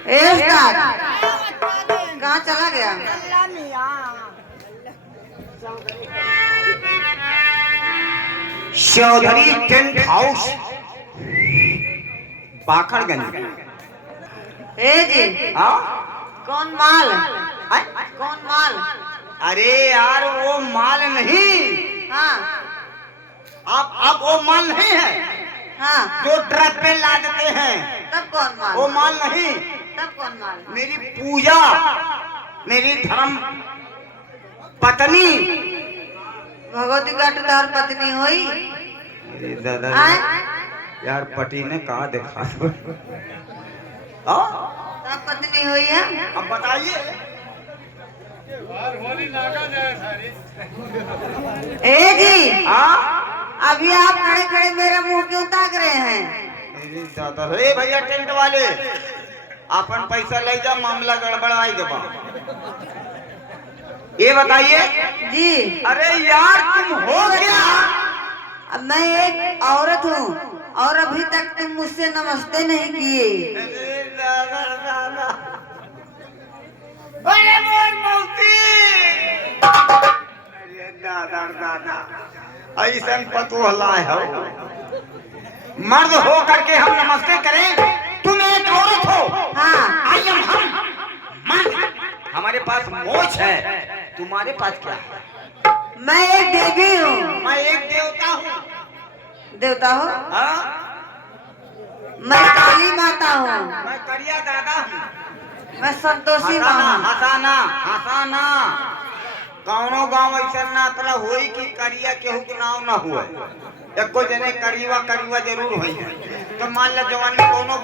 ए उस्ताद कहाँ चला गया? Chaudhary tent house Bakhadganj. ए जी हाँ कौन माल? हैं? कौन माल? अरे यार वो माल नहीं। हाँ आप वो माल नहीं है हाँ जो ट्रक पे लादते हैं, तब कौन माल? वो माल नहीं। तब कौन माल? मेरी पूजा, मेरी धर्म पत्नी। भगवती का तुहार पत्नी होई? मेरी दादा आय? यार पति ने कहा देखा। तब पत्नी हुई है? अब बताइए। ए जी हाँ अभी आप खड़े खड़े मेरा मुंह क्यों ताक रहे हैं? मेरी दादा रे भैया टेंट वाले अपन पैसा ले जा, मामला गड़बड़ाई के बाद। ये बताइए जी अरे यार तुम हो क्या? अब मैं एक औरत हूँ और अभी तक तुम मुझसे नमस्ते नहीं किए। अरे दादा दादा, अरे मोर मौसी, अरे दादा दादा ऐसा पतो हलाए हो। मर्द हो करके हम नमस्ते करें, तुम एक औरत हो। हाँ आई एम हम मर्द, हमारे पास मोछ है, तुम्हारे पास क्या है? मैं एक देवी हूँ। मैं एक देवता हूँ। देवता हो? हाँ? मैं काली माता हूँ। मैं करिया दादा हूँ। मैं संतोषी माँ हसाना हूँ। हसाना हसाना कौनो गांव ऐसा ना तरह होई कि करिया केहू के नाम ना हुए। एको जने करीवा करीवा जरूर होई। तो मान लो जवान में कोनो